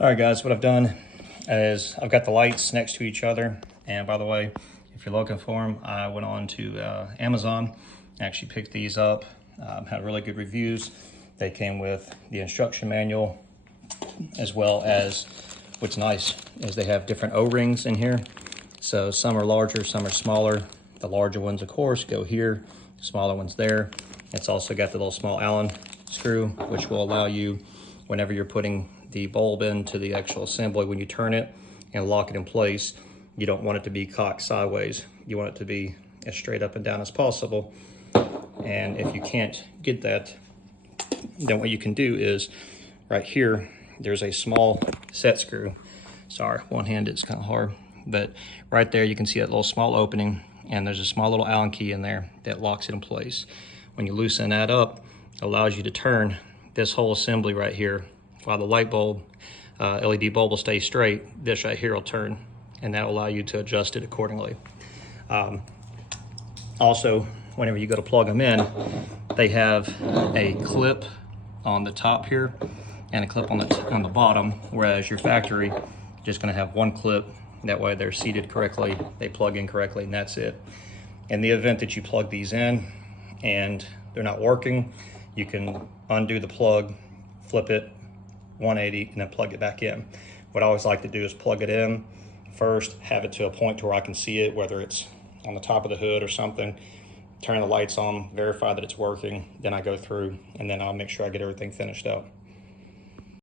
All right, guys, what I've done is I've got the lights next to each other. And by the way, if you're looking for them, I went on to Amazon, actually picked these up, had really good reviews. They came with the instruction manual, as well as what's nice is they have different O-rings in here. So some are larger, some are smaller. The larger ones, of course, go here, smaller ones there. It's also got the little small Allen screw, which will allow you, whenever you're putting the bulb into the actual assembly, when you turn it and lock it in place, you don't want it to be cocked sideways. You want it to be as straight up and down as possible. And if you can't get that, then what you can do is right here, there's a small set screw. Sorry, one-handed, it's kind of hard. But right there, you can see that little small opening, and there's a small little Allen key in there that locks it in place. When you loosen that up, it allows you to turn this whole assembly right here. While the light bulb, LED bulb will stay straight, this right here will turn, and that will allow you to adjust it accordingly. Also, whenever you go to plug them in, they have a clip on the top here and a clip on the bottom, whereas your factory is just going to have one clip. That way they're seated correctly, they plug in correctly, and that's it. In the event that you plug these in and they're not working, you can undo the plug, flip it 180, and then plug it back in. What I always like to do is plug it in first, have it to a point to where I can see it, whether it's on the top of the hood or something, turn the lights on, verify that it's working, then I go through, and then I'll make sure I get everything finished up.